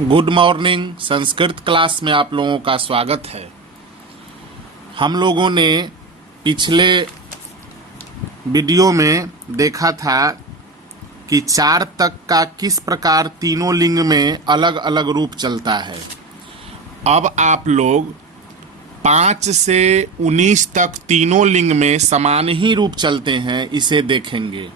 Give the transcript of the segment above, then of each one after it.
Good morning. Sanskrit class में आप लोगों का स्वागत है। हम लोगों ने पिछले वीडियो में देखा था कि 4 तक का किस प्रकार तीनों लिंग में अलग अलग रूप चलता है। अब आप लोग 5 से 19 तक तीनों लिंग में समान ही रूप चलते हैं, इसे देखेंगे।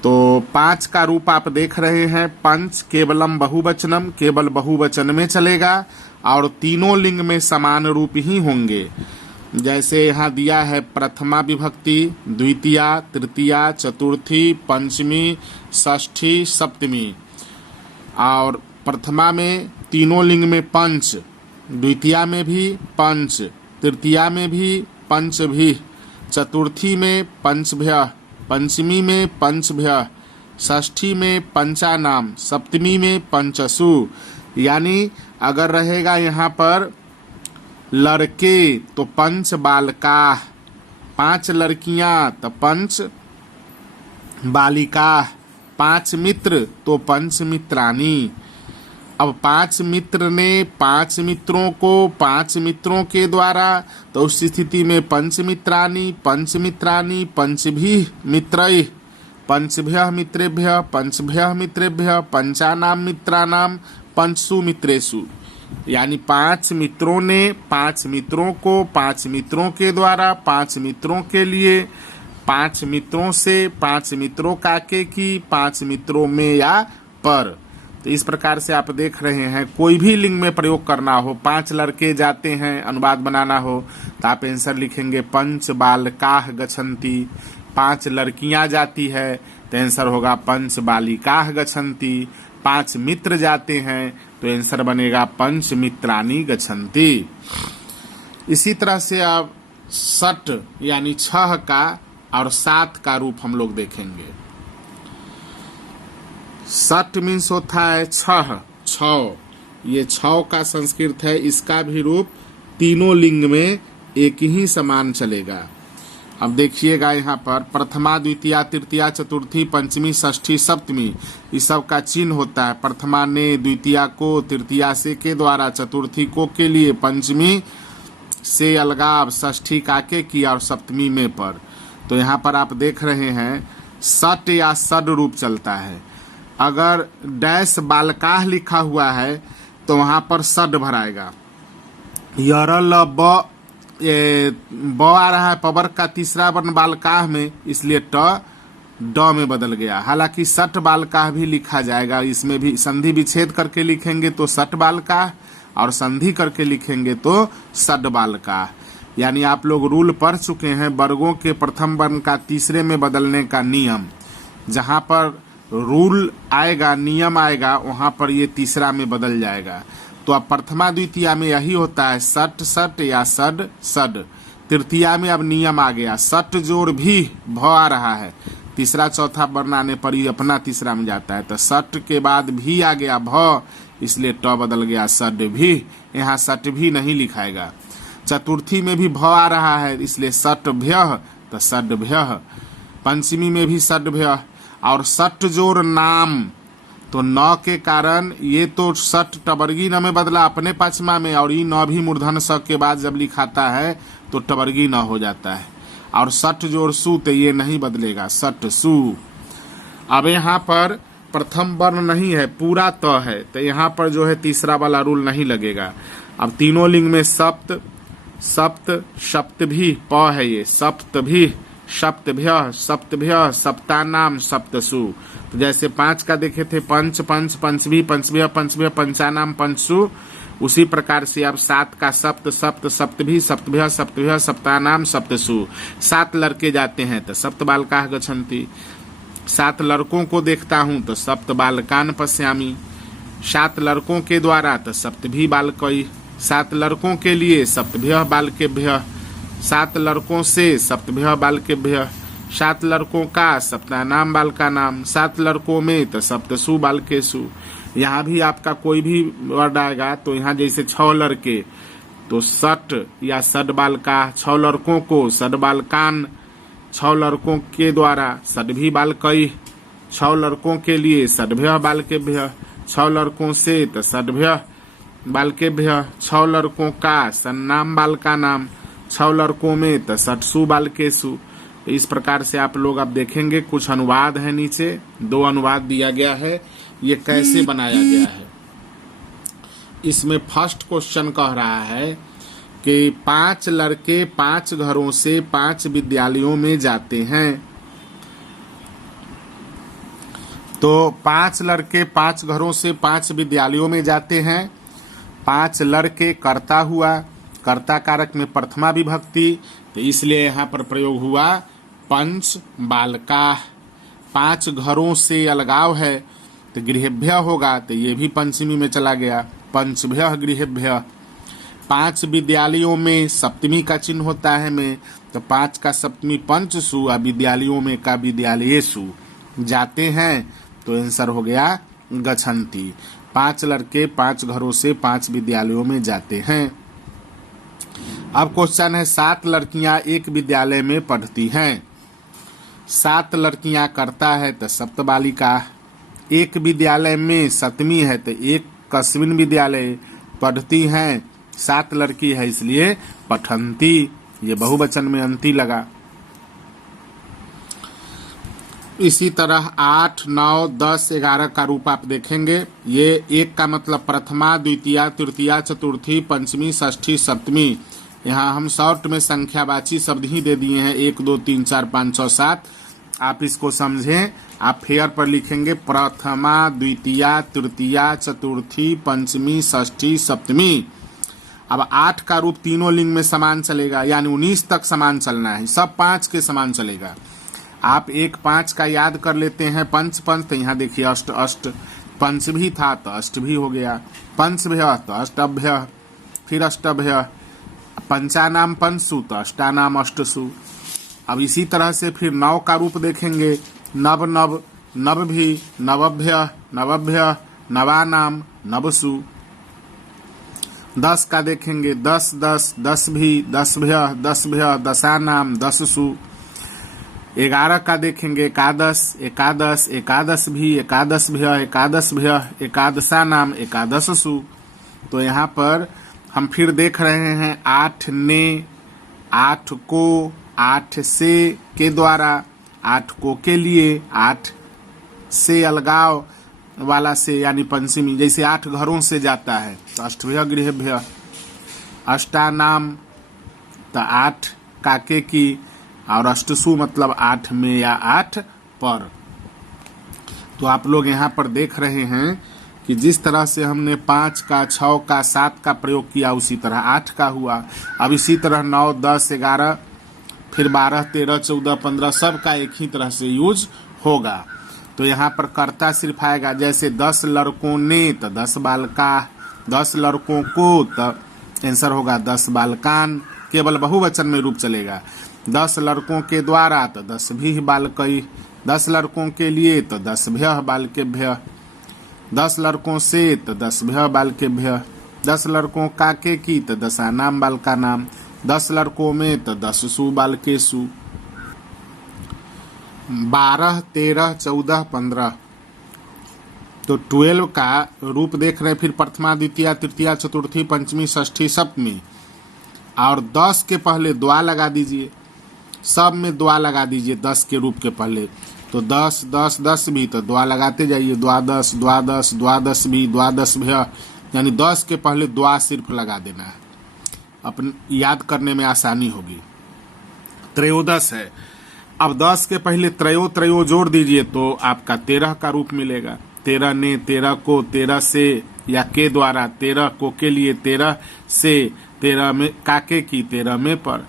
तो 5 का रूप आप देख रहे हैं। पंच केवलम बहुवचनम, केवल बहुवचन में चलेगा और तीनों लिंग में समान रूप ही होंगे। जैसे यहाँ दिया है प्रथमा विभक्ति, द्वितीया, तृतीया, चतुर्थी, पंचमी, षष्ठी, सप्तमी। और प्रथमा में तीनों लिंग में पंच, द्वितीया में भी पंच, तृतीया में भी पंच भी, चतुर्थी में पंचभ्य, पंचमी में पंचभ्य, षष्ठी में पंचानाम, सप्तमी में पंचसु। यानी अगर रहेगा यहाँ पर लड़के तो पंच बालका, 5 लड़कियां तो पंच बालिका, 5 मित्र तो पंच मित्रानी। अब 5 मित्र ने 5 मित्रों को 5 मित्रों के द्वारा, तो उस स्थिति में पंचमित्रानी, पंचमित्रानी, पंचभी मित्रैः, पंचभ्यः मित्रेभ्यः, पंचभ्यः मित्रेभ्यः, पंचानाम मित्रानाम, पंचसु मित्रेषु। यानी 5 मित्रों ने 5 मित्रों को 5 मित्रों के द्वारा, 5 मित्रों के लिए, 5 मित्रों से 5 मित्रों काके की, 5 मित्रों में या पर। तो इस प्रकार से आप देख रहे हैं। कोई भी लिंग में प्रयोग करना हो, 5 लड़के जाते हैं, अनुवाद बनाना हो तो आप आंसर लिखेंगे पंच बालकाः गच्छन्ति। 5 लड़कियां जाती है तो आंसर होगा पंच बालिकाः गच्छन्ति। 5 मित्र जाते हैं तो आंसर बनेगा पंच मित्राणि गच्छन्ति। इसी तरह से अब 6 यानी 6 का और 7 का रूप हम लोग देखेंगे। 6 मीन्स होता है 6। ये 6 का संस्कृत है। इसका भी रूप तीनों लिंग में एक ही समान चलेगा। अब देखिएगा यहाँ पर प्रथमा, द्वितीया, तृतीया, चतुर्थी, पंचमी, षष्ठी, सप्तमी, इस सब का चिन्ह होता है। प्रथमा ने द्वितीया को, तृतीया से के द्वारा, चतुर्थी को के लिए, पंचमी से अलगाव, षष्ठी काके की और सप्तमी में पर। तो यहाँ पर आप देख रहे हैं सट या सड रूप चलता है। अगर डैश बालकाः लिखा हुआ है तो वहां पर सड भराएगा। यरल ब आ रहा है पवर का तीसरा वर्ण बालकाः में, इसलिए ट ड में बदल गया। हालांकि सट बालकाः भी लिखा जाएगा। इसमें भी संधि विच्छेद करके लिखेंगे तो सट बालकाः और संधि करके लिखेंगे तो सड बालकाः। यानी आप लोग रूल पढ़ चुके हैं वर्गों के प्रथम वर्ण का तीसरे में बदलने का नियम। जहां पर रूल आएगा, नियम आएगा, वहां पर ये तीसरा में बदल जाएगा। तो अब प्रथमा द्वितीया में यही होता है सट सट या सड सड। तृतीया में अब नियम आ गया, सट जोड़ भी भ आ रहा है, तीसरा चौथा वर्ण आने पर ही अपना तीसरा में जाता है। तो सट के बाद भी आ गया भ, इसलिए ट बदल गया सड भी। यहाँ सट भी नहीं लिखाएगा। चतुर्थी में भी भ आ रहा है, इसलिए सट भ्यः तो सड भ्यः। पंचमी में भी सड भ्यः। और सट जोर नाम, तो न के कारण ये तो सट टबर्गी न में बदला अपने पचमा में, और ई न भी मूर्धन स के बाद जब लिखाता है तो टबर्गी न हो जाता है। और सट जोर सु तो ये नहीं बदलेगा, सट सु। अब यहाँ पर प्रथम वर्ण नहीं है, पूरा त है, तो यहाँ पर जो है तीसरा वाला रूल नहीं लगेगा। अब तीनों लिंग में सप्त, सप्त, सप्त भी प है, ये सप्त भी, सप्तभ्यः, सप्तभ्यः, सप्तानाम, सप्तसु। तो जैसे 5 का देखे थे पंच पंच, पंचभी, पंचभ्यः, पंचभ्यः, पंचानाम, पंचसु, उसी प्रकार से अब 7 का सप्त, सप्त, सप्तभी, सप्तभ्यः, सप्तभ्यः, सप्तानाम, सप्तसु। 7 लड़के जाते हैं तो सप्त बालकाः गच्छन्ति। 7 लड़कों को देखता हूं तो सप्त बालकान् पश्यामि। 7 लड़कों के द्वारा तो सप्तभी बालकैः। 7 लड़कों के लिए सप्तभ्यः बालकेभ्यः। 7 लड़कों से सप्तभ्यः बालकेभ्यः। 7 लड़कों का सप्तानाम बालकानाम। 7 लड़कों में तो सप्तसु बालकेषु। यहाँ भी आपका कोई भी वर्ड आएगा तो यहाँ जैसे 6 लड़के तो सट या सड बालका, 6 लड़कों को सड बालकान, 6 लड़कों के द्वारा सडभी बालकैः, 6 लड़कों के लिए सडभ्यः बालकेभ्यः, 6 लड़कों से तो षड्भ्य बालकेभ्य, 6 लड़कों का सन्नाम बालका नाम, 6 लड़कों में तो षट्सु बालकेषु। तो इस प्रकार से आप लोग अब देखेंगे कुछ अनुवाद है, नीचे 2 अनुवाद दिया गया है, ये कैसे बनाया गया है। इसमें फर्स्ट क्वेश्चन कह रहा है कि 5 लड़के 5 घरों से 5 विद्यालयों में जाते हैं। तो 5 लड़के 5 घरों से 5 विद्यालयों में जाते हैं। 5 लड़के कर्ता हुआ, कर्ता कारक में प्रथमा विभक्ति, तो इसलिए यहाँ पर प्रयोग हुआ पंच बालकाः। 5 घरों से अलगाव है तो गृहेभ्य होगा, तो ये भी पंचमी में चला गया, पंचभ्यः गृहेभ्यः। 5 विद्यालयों में सप्तमी का चिन्ह होता है में, तो 5 का सप्तमी पंचसु और विद्यालयों में का विद्यालयेषु जाते हैं, तो आंसर हो गया गच्छन्ति। 5 लड़के 5 घरों से 5 विद्यालयों में जाते हैं। अब क्वेश्चन है 7 लड़कियां एक विद्यालय में पढ़ती हैं। 7 लड़कियां करता है तो सप्त बालिका, एक विद्यालय में सप्तमी है तो एक कस्मिन विद्यालय पढ़ती हैं, 7 लड़की है इसलिए पठन्ति, ये बहुवचन में अंति लगा। इसी तरह 8, 9, 10, 11 का रूप आप देखेंगे। ये एक का मतलब प्रथमा, द्वितीया, तृतीया, चतुर्थी, पंचमी, षष्ठी, सप्तमी। यहाँ हम शॉर्ट में संख्यावाची शब्द ही दे दिए हैं, 1, 2, 3, 4, 5, 6, 7। आप इसको समझें, आप फेयर पर लिखेंगे प्रथमा, द्वितीया, तृतीया, चतुर्थी, पंचमी, षष्ठी, सप्तमी। अब 8 का रूप तीनों लिंग में समान चलेगा, यानी 19 तक समान चलना है, सब 5 के समान चलेगा। आप 1, 5 का याद कर लेते हैं, पंच पंच, तो यहाँ देखिए अष्ट अष्ट, पंच भी था तो अष्ट भी हो गया, पंचभ्य तो अष्टभ्य, फिर अष्टभ्य, पंचानाम पंचसु तो अष्टानाम अष्टसु। अब इसी तरह से फिर 9 का रूप देखेंगे, नव नव, नव भी, नवभ्य नवभ्य, नवानाम नवसु। 10 का देखेंगे, 10 10, 10 भी, 10भ्य दसभ्य, दशानाम दससु। 11 का देखेंगे, एकादश एकादश, एकादश भी, एकादशभ्य एकादशभ्य, एकादशानाम एकादशसु। तो यहाँ पर हम फिर देख रहे हैं 8 ने, 8 को, 8 से के द्वारा, 8 को के लिए, 8 से अलगाव वाला से यानी पंचमी, जैसे 8 घरों से जाता है तो अष्टभ्य गृहेभ्य, अष्टानाम तो 8 काके की, और अष्टसु मतलब 8 में या 8 पर। तो आप लोग यहाँ पर देख रहे हैं कि जिस तरह से हमने 5 का, 6 का, 7 का प्रयोग किया, उसी तरह 8 का हुआ। अब इसी तरह 9, 10, 11, फिर 12, 13, 14, 15 सब का एक ही तरह से यूज होगा। तो यहाँ पर कर्ता सिर्फ आएगा, जैसे 10 लड़कों ने तो 10 बालका, 10 लड़कों को तो आंसर होगा 10 बालकान, केवल बहुवचन में रूप चलेगा। 10 लड़कों के द्वारा तो 10 भी बालकई, 10 लड़कों के लिए तो 10 भ्यः बालकेभ्य, 10 लड़कों से तो 10 भ्यः बालकेभ्य, 10 लड़कों का के की तो 10आनाम बालका नाम, 10 लड़कों में तो 10सु बालकेषु। 12, 13, 14, 15 तो 12 का रूप देख रहे हैं, फिर प्रथमा, द्वितीया, तृतीया, चतुर्थी, पंचमी, षष्ठी, सप्तमी, और 10 के पहले द्वा लगा दीजिए, सब में द्वा लगा दीजिए 10 के रूप के पहले। तो 10 10 10 भी, तो द्वा लगाते जाइए, द्वादश द्वादश, द्वादश भी, द्वादशभ्य, यानी 10 के पहले द्वा सिर्फ लगा देना है, अपन याद करने में आसानी होगी। त्रयोदश है, अब 10 के पहले त्रयो जोड़ दीजिए तो आपका 13 का रूप मिलेगा। 13 ने, 13 को, 13 से या के द्वारा, 13 को के लिए, 13 से, 13 में काके की, 13 में पर।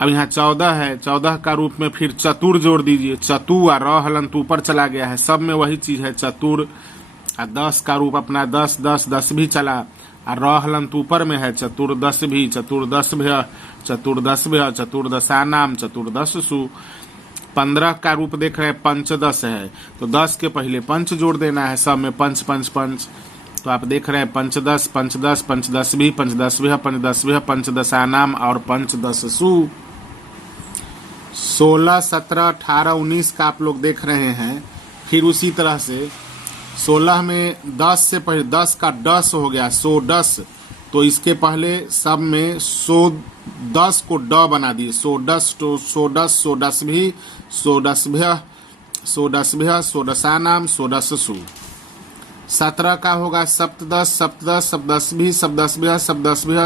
अब यहाँ 14 है, 14 का रूप में फिर चतुर जोड़ दीजिए, चतु और र हलंत ऊपर चला गया है, सब में वही चीज है चतुर। और 10 का रूप अपना 10 10 10 भी चला, और र हलंत ऊपर में है, चतुर्दश भी, चतुर्दशभ्य चतुर्दशभ्य, चतुर्दशानाम चतुर्दशसु। 15 का रूप देख रहे हैं, पंचदश है, तो 10 के पहले पंच जोड़ देना है, सब में पंच पंच पंच। तो आप देख रहे हैं पंचदश पंचदश, पंचदश भी, पंचदशभ्य पंचदशभ्य, पंचदशानाम और पंचदशसु। 16, 17, 18, 19 का आप लोग देख रहे हैं। फिर उसी तरह से 16 में 10 से पहले 10 का डस हो गया, 110, तो इसके पहले सब में 110 को ड बना दिए, 110 तो 110 110 110 110 110 110 17 का होगा सप्तदश सप्तदश सप्तदश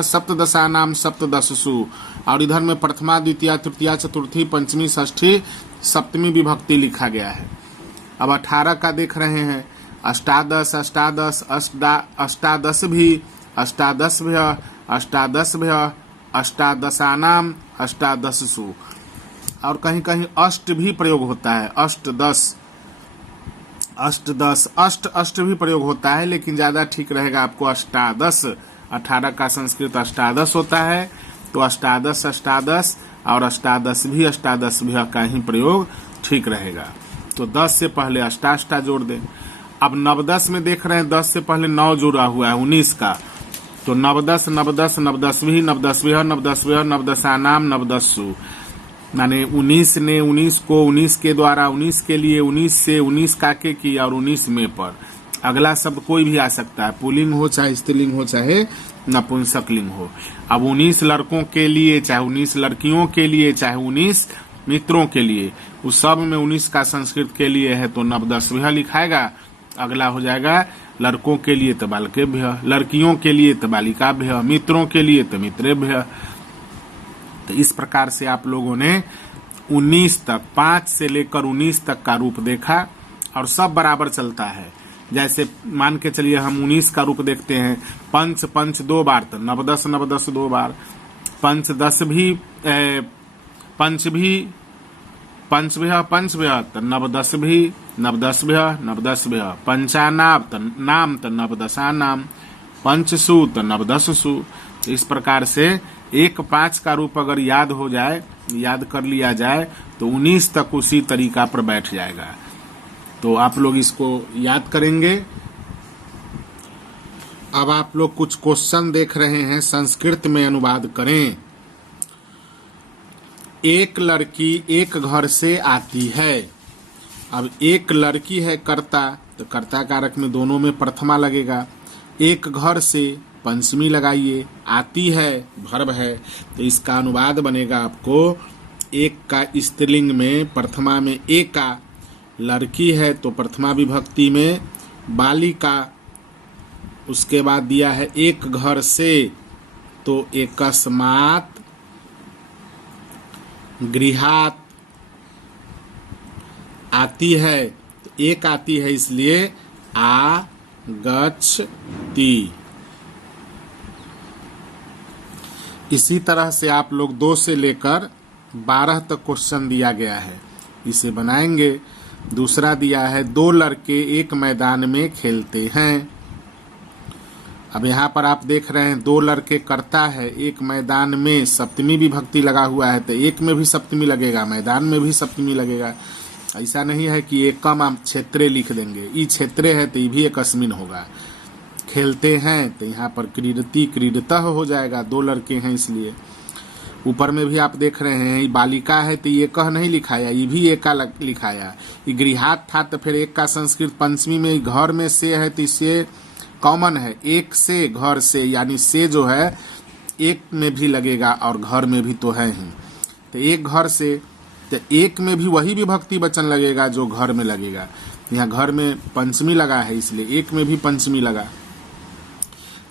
सप्तदशानाम सप्तदशसु, और इधर में प्रथमा द्वितीया तृतीया चतुर्थी पंचमी षष्ठी सप्तमी विभक्ति लिखा गया है। अब 18 का देख रहे हैं, अष्टादश अष्टादश अष्टादश भी अष्टादशानाम अष्टादशसु, और कहीं कहीं अष्ट भी प्रयोग होता है, अष्टदश अष्टदश अष्ट भी प्रयोग होता है, लेकिन ज्यादा ठीक रहेगा आपको अष्टादश। 18 का संस्कृत अष्टादश होता है, तो अष्टादश और अष्टादश भी का ही प्रयोग ठीक रहेगा। तो 10 से पहले अष्टाष्टा जोड़ दें। अब नवदश में देख रहे हैं 10 से पहले 9 जुड़ा हुआ है 19 का, तो नवदश नवदशानाम नवदशसु, माने 19 ने 19 को 19 के द्वारा 19 के लिए 19 से 19 काके की और 19 में पर। अगला शब्द कोई भी आ सकता है, पुल्लिंग हो चाहे स्त्रीलिंग हो चाहे नपुंसकलिंग हो। अब 19 लड़कों के लिए चाहे 19 लड़कियों के लिए चाहे 19 मित्रों के लिए, उस सब में 19 का संस्कृत के लिए है तो नवदशभ्य लिखाएगा। अगला हो जाएगा लड़कों के लिए तो बालकेभ्य, लड़कियों के लिए तो बालिकाभ्य, मित्रों के लिए तो मित्रेभ्य। तो इस प्रकार से आप लोगों ने 19 तक 5 से लेकर 19 तक का रूप देखा, और सब बराबर चलता है। जैसे मान के चलिए हम 19 का रूप देखते हैं, पंच 2 बार तो नवदश 2 बार, पंचदश भी पंचभ्य तो नवदश भ्य, पंचानाम तो नवदशानाम, पंचसु तो नवदशसु। इस प्रकार से 1-5 का रूप अगर याद कर लिया जाए तो 19 तक उसी तरीका पर बैठ जाएगा। तो आप लोग इसको याद करेंगे। अब आप लोग कुछ क्वेश्चन देख रहे हैं, संस्कृत में अनुवाद करें। एक लड़की एक घर से आती है। अब एक लड़की है कर्ता, तो कर्ता कारक में दोनों में प्रथमा लगेगा। एक घर से पंचमी लगाइए, आती है भर्ब है, तो इसका अनुवाद बनेगा आपको एक का स्त्रीलिंग में प्रथमा में एका, लड़की है तो प्रथमा विभक्ति में बालिका, उसके बाद दिया है एक घर से तो एकस्मात् गृहात्, आती है तो एक आती है इसलिए आगच्छति। इसी तरह से आप लोग 2 से लेकर 12 तक क्वेश्चन दिया गया है, इसे बनाएंगे। दूसरा दिया है 2 लड़के एक मैदान में खेलते हैं। अब यहाँ पर आप देख रहे हैं 2 लड़के करता है, एक मैदान में सप्तमी विभक्ति लगा हुआ है, तो एक में भी सप्तमी लगेगा, मैदान में भी सप्तमी लगेगा। ऐसा नहीं है कि एक कम आप क्षेत्रे लिख देंगे, ई क्षेत्रे है तो ये भी एक अस्मिन होगा। खेलते हैं तो यहाँ पर क्रीडती क्रीडतः हो जाएगा, 2 लड़के हैं इसलिए। ऊपर में भी आप देख रहे हैं ये बालिका है तो ये कह नहीं लिखाया, ये भी एक का लिखाया। ये गृहात था तो फिर एक का संस्कृत पंचमी में घर में से है तो इससे कॉमन है, एक से घर से, यानी से जो है एक में भी लगेगा और घर में भी तो है ही। तो एक घर से तो एक में भी वही विभक्ति वचन लगेगा जो घर में लगेगा। यहाँ घर में पंचमी लगा है इसलिए एक में भी पंचमी लगा।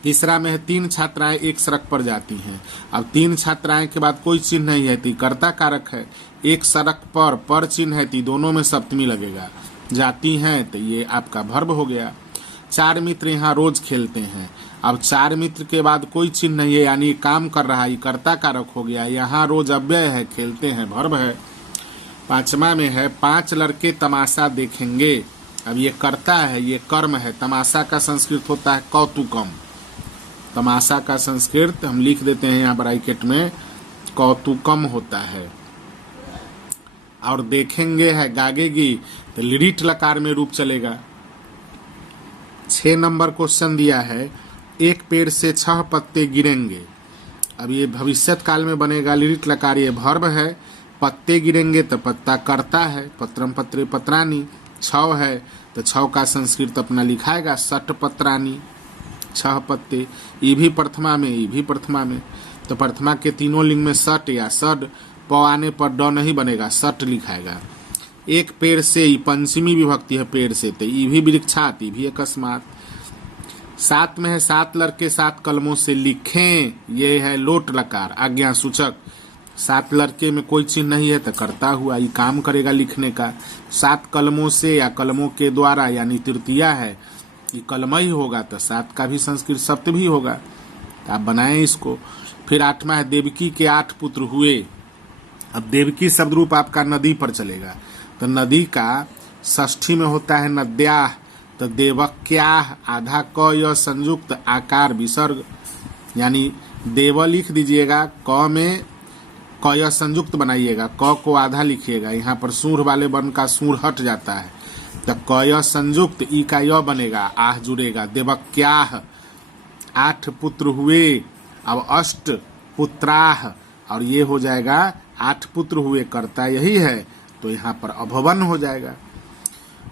तीसरा में है 3 छात्राएं एक सड़क पर जाती हैं। अब 3 छात्राएं के बाद कोई चिन्ह नहीं है तो कर्ता कारक है, एक सड़क पर चिन्ह है तो दोनों में सप्तमी लगेगा। जाती हैं तो ये आपका भर्ब हो गया। 4 मित्र यहाँ रोज खेलते हैं। अब 4 मित्र के बाद कोई चिन्ह नहीं है, यानी काम कर रहा है, कर्ता कारक हो गया। यहाँ रोज अव्यय है, खेलते हैं भर्ब है। 5वां में है 5 लड़के तमाशा देखेंगे। अब ये कर्ता है, ये कर्म है। तमाशा का संस्कृत होता है कौतुकम। तमाशा का संस्कृत हम लिख देते हैं यहाँ ब्रैकेट में, कौतुकम होता है। और देखेंगे है गागेगी तो लिरिट लकार में रूप चलेगा। 6 नंबर क्वेश्चन दिया है, एक पेड़ से 6 पत्ते गिरेंगे। अब ये भविष्यत काल में बनेगा, लिरिट लकार ये भर्ब है। पत्ते गिरेंगे तो पत्ता करता है, पत्रम पत्रे पत्रानी। 6 है तो 6 का संस्कृत अपना लिखाएगा सट पत्रानी, 6 पत्ते। ई भी प्रथमा में, ई भी प्रथमा में, तो प्रथमा के तीनों लिंग में सट या सड, प आने पर ड नहीं बनेगा, सट लिखाएगा। एक पेड़ से, ई पंचमी विभक्ति है पेड़ से, तो ई भी वृक्षात, ई भी अकस्मात। 7 में है 7 लड़के 7 कलमों से लिखें, ये है लोट लकार आज्ञा सूचक। 7 लड़के में कोई चिन्ह नहीं है तो करता हुआ ये काम करेगा लिखने का। 7 कलमों से या कलमों के द्वारा यानी तृतीया है, ये कलम ही होगा तो 7 का भी संस्कृत सप्त भी होगा, तो आप बनाएं इसको। फिर 8वां है देवकी के 8 पुत्र हुए। अब देवकी शब्द रूप आपका नदी पर चलेगा, तो नदी का षष्ठी में होता है नद्याह, तो देवक्याह, आधा क य संयुक्त आकार विसर्ग, यानी देव लिख दीजिएगा, क में क य संयुक्त बनाइएगा, क को आधा लिखिएगा, यहाँ पर सूढ़ वाले वर्ण का सूढ़ हट जाता है, तो क य संयुक्त ई का य बनेगा, आह जुड़ेगा, देवक्याह 8 पुत्र हुए। अब अष्ट पुत्राह, और ये हो जाएगा 8 पुत्र हुए, करता यही है, तो यहाँ पर अभवन हो जाएगा।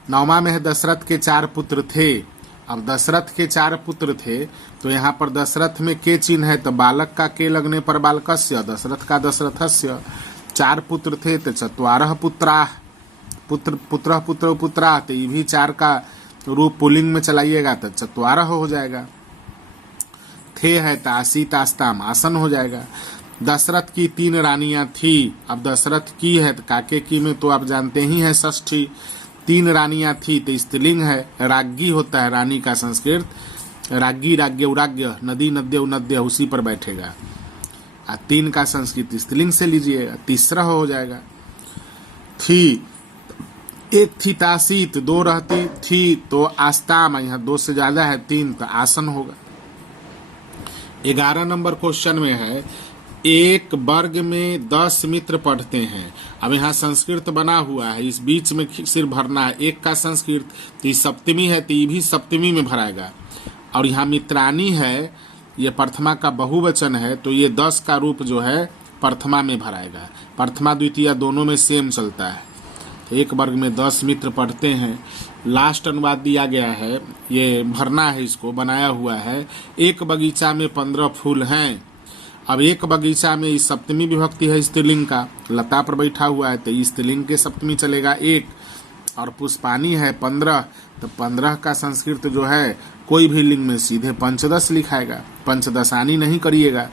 9वां में है दशरथ के 4 पुत्र थे। अब दशरथ के 4 पुत्र थे, तो यहाँ पर दशरथ में के चिन्ह है, तो बालक का के लगने पर बालकस्य, दशरथ का दशरथस्य। 4 पुत्र थे तो 4 पुत्राः, पुत्र पुत्र पुत्र पुत्राः, तो ये भी 4 का रूप पुल्लिंग में चलाइएगा तो 4 हो जाएगा। थे है तो आसीत आस्ताम, आसन हो जाएगा। दशरथ की 3 रानियां थी। अब दशरथ की है तो काके की में तो आप जानते ही हैं षष्ठी। 3 रानियां थी तो स्त्रीलिंग है, राज्ञी होता है रानी का संस्कृत, राज्ञी राज्ञ उराज्ञ, नदी नद्य उनद्य उसी पर बैठेगा। 3 का संस्कृत स्त्रीलिंग से लीजिएगा, तीसरा हो जाएगा। थी, एक थी तासीत, 2 रहती थी तो आस्ताम, यहाँ 2 से ज्यादा है 3 तो आसन होगा। 11 नंबर क्वेश्चन में है एक वर्ग में 10 मित्र पढ़ते हैं। अब यहाँ संस्कृत बना हुआ है, इस बीच में सिर्फ भरना है। 1 का संस्कृत, तो ये सप्तमी है तो ये भी सप्तमी में भराएगा। और यहाँ मित्रानी है, ये प्रथमा का बहुवचन है, तो ये 10 का रूप जो है प्रथमा में भराएगा। प्रथमा द्वितीय दोनों में सेम चलता है। तो एक वर्ग में 10 मित्र पढ़ते हैं। लास्ट अनुवाद दिया गया है, ये भरना है, इसको बनाया हुआ है। एक बगीचा में 15 फूल हैं। अब एक बगीचा में इस सप्तमी विभक्ति है स्त्रीलिंग का, लता पर बैठा हुआ है तो स्त्रीलिंग के सप्तमी चलेगा 1। और पुष्पानी है 15, तो 15 का संस्कृत जो है कोई भी लिंग में सीधे पंचदश लिखाएगा, पंचदशानी नहीं करिएगा।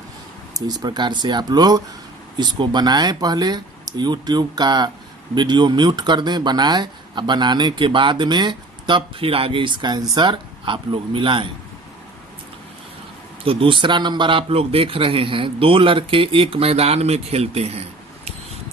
तो इस प्रकार से आप लोग इसको बनाएं। पहले यूट्यूब का वीडियो म्यूट कर दें, बनाएं, अब बनाने के बाद में तब फिर आगे इसका आंसर आप लोग मिलाएं। तो दूसरा नंबर आप लोग देख रहे हैं, 2 लड़के एक मैदान में खेलते हैं।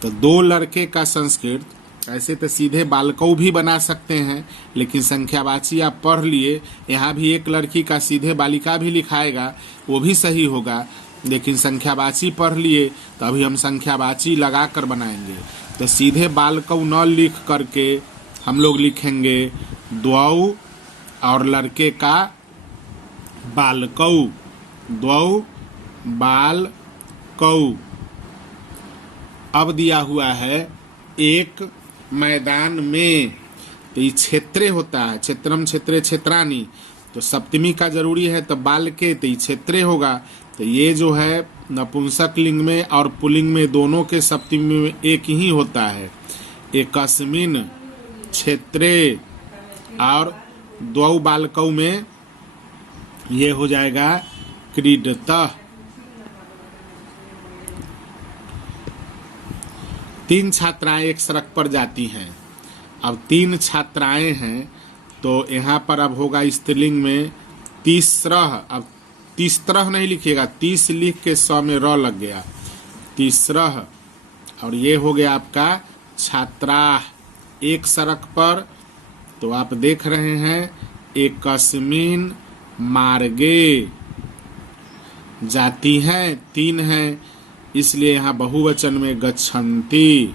तो 2 लड़के का संस्कृत ऐसे तो सीधे बालकौ भी बना सकते हैं, लेकिन संख्यावाची आप पढ़ लिए, यहाँ भी एक लड़की का सीधे बालिका भी लिखाएगा, वो भी सही होगा। लेकिन संख्यावाची पढ़ लिए तो अभी हम संख्यावाची लगा कर बनाएंगे। तो सीधे बालकौ न लिख करके हम लोग लिखेंगे द्वौ और लड़के का बालकौ, द्वौ बालकौ। अब दिया हुआ है एक मैदान में, तो ये क्षेत्रे होता है, क्षेत्रम क्षेत्रे क्षेत्रानी, तो सप्तमी का जरूरी है, तो बाल के तो ये क्षेत्रे होगा। तो ये जो है नपुंसक लिंग में और पुल्लिंग में दोनों के सप्तमी में एक ही होता है, एकस्मिन क्षेत्रे। और द्वौ बालकौ में ये हो जाएगा क्रीडतः। 3 छात्राएं एक सड़क पर जाती हैं। अब 3 छात्राएं हैं, तो यहाँ पर अब होगा स्त्रीलिंग में तीसरह। अब तीसरह नहीं लिखिएगा, 30 लिख के 100 में र लग गया, तीसरह। और ये हो गया आपका छात्राः, एक सड़क पर। तो आप देख रहे हैं एकस्मिन मार्गे जाती हैं, 3 हैं, इसलिए यहाँ बहुवचन में गच्छन्ति।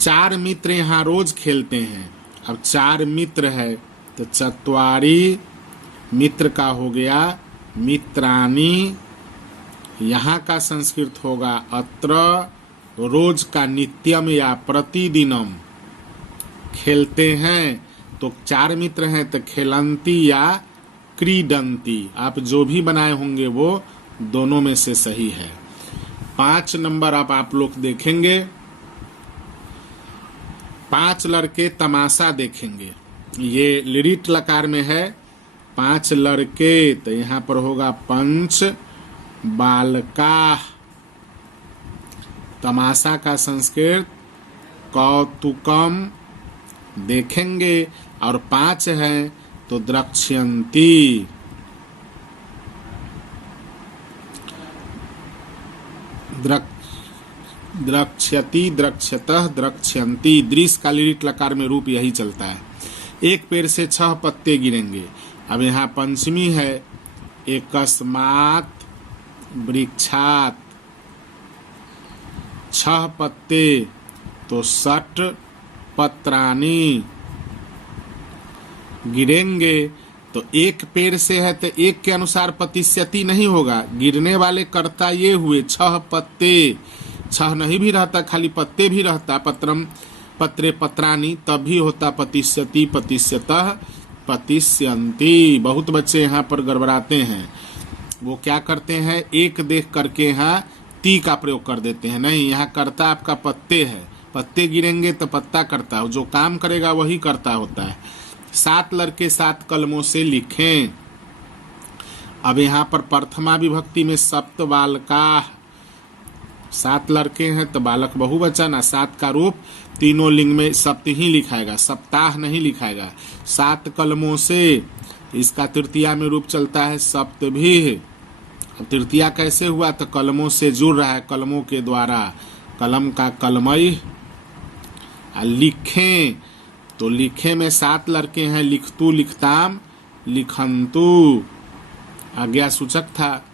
4 मित्र यहाँ रोज खेलते हैं। अब 4 मित्र है तो चत्वारी मित्र का हो गया मित्रानी। यहाँ का संस्कृत होगा अत्र, रोज का नित्यम या प्रतिदिनम, खेलते हैं, तो 4 मित्र हैं तो खेलंती या क्रीडंती, आप जो भी बनाए होंगे वो दोनों में से सही है। 5 नंबर अब आप लोग देखेंगे, 5 लड़के तमाशा देखेंगे। ये लिरिट लकार में है, 5 लड़के, तो यहाँ पर होगा पंच बालका। तमाशा का संस्कृत कौतुकम देखेंगे, और 5 है तो द्रक्ष्यंती। द्रक्ष्यति, द्रक्ष्यतः, द्रक्ष्यंती। दृश्य का लिरिट लकार में रूप यही चलता है। एक पेड़ से 6 पत्ते गिरेंगे। अब यहाँ पंचमी है, एकस्मात् वृक्षात् 6 पत्ते तो 60 पत्राणी गिरेंगे। तो एक पेड़ से है तो एक के अनुसार प्रतिशती नहीं होगा, गिरने वाले कर्ता ये हुए 6 पत्ते, 6 नहीं भी रहता, खाली पत्ते भी रहता, पत्रम पत्रे पत्राणी, तब भी होता प्रतिशती, प्रतिशतः, प्रतिशयंती। बहुत बच्चे यहाँ पर गड़बड़ाते हैं, वो क्या करते हैं, एक देख करके यहाँ ती का प्रयोग कर देते हैं। नहीं, यहाँ कर्ता आपका पत्ते है, पत्ते गिरेंगे तो पत्ता करता है, जो काम करेगा वही करता होता है। 7 लड़के 7 कलमों से लिखें। अब यहाँ पर प्रथमा विभक्ति में सप्त बालका, 7 लड़के हैं तो बालक बहुवचन, 7 का रूप तीनों लिंग में सप्त ही लिखाएगा, सप्ताह नहीं लिखाएगा। 7 कलमों से, इसका तृतीया में रूप चलता है सप्तभी। अब तृतीया कैसे हुआ, तो कलमों से जुड़ रहा है, कलमों के द्वारा, कलम का कलमई। लिखें, तो लिखे में 7 लड़के हैं, लिखतु, लिखताम, लिखंतु आज्ञा सूचक था।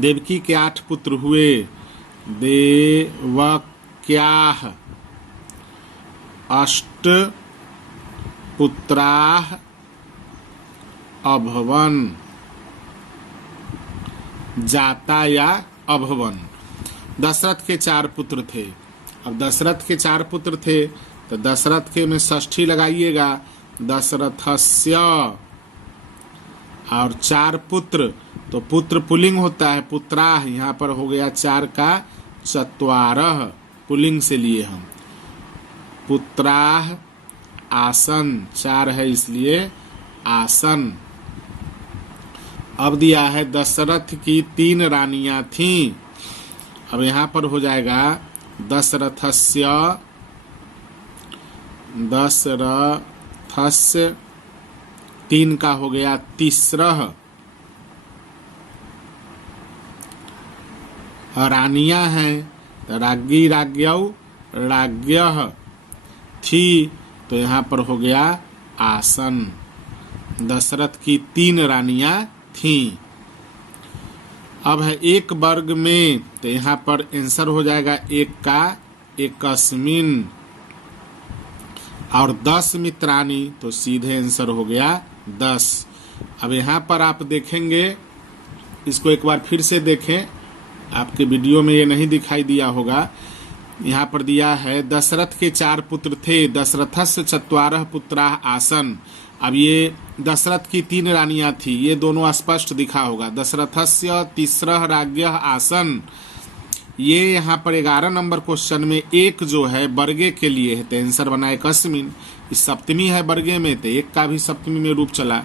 देवकी के 8 पुत्र हुए, देवक्याः, अष्ट पुत्राः अभवन, जाता या अभवन। दशरथ के 4 पुत्र थे। अब दशरथ के 4 पुत्र थे तो दशरथ के में षष्ठी लगाइएगा, दशरथस्य, और 4 पुत्र, तो पुत्र पुलिंग होता है, पुत्राः, यहाँ पर हो गया 4 का 4 पुलिंग से लिए हम, पुत्राः आसन, 4 है इसलिए आसन। अब दिया है दशरथ की 3 रानियां थीं। अब यहाँ पर हो जाएगा दशरथस्य, दशरथस्य 3 का हो गया तीसरः, रानियां हैं तो राज्ञी, राज्ञौ, राज्ञः थी, तो यहाँ पर हो गया आसन। दशरथ की 3 रानियां थीं। अब है 1 वर्ग में, तो यहाँ पर आंसर हो जाएगा 1 का एकस्मिन, और 10 मित्राणी, तो सीधे आंसर हो गया 10। अब यहाँ पर आप देखेंगे, इसको एक बार फिर से देखें, आपके वीडियो में ये नहीं दिखाई दिया होगा। यहाँ पर दिया है दशरथ के 4 पुत्र थे, दशरथस्य 4 पुत्राः आसन। अब ये दशरथ की 3 रानियां थी, ये दोनों स्पष्ट दिखा होगा, दशरथस्य तीसरः राज्ञः आसन। ये यहाँ पर 11 नंबर क्वेश्चन में 1 जो है वर्गे के लिए है, तो आंसर बना एकस्मिन। इस सप्तमी है वर्गे में, तो 1 का भी सप्तमी में रूप चला।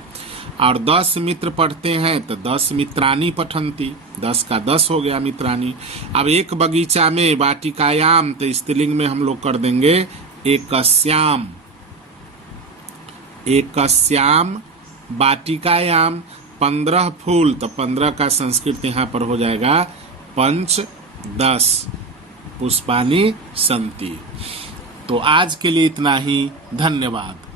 और 10 मित्र पढ़ते हैं तो 10 मित्राणी पठंती, 10 का 10 हो गया मित्राणी। अब 1 बगीचा में वाटिकायाम, तो स्त्रीलिंग में हम लोग कर देंगे एकस्याम, एकस्याम वाटिकायाम। 15 फूल, तो 15 का संस्कृत यहाँ पर हो जाएगा पंच 10 पुष्पानि संति। तो आज के लिए इतना ही, धन्यवाद।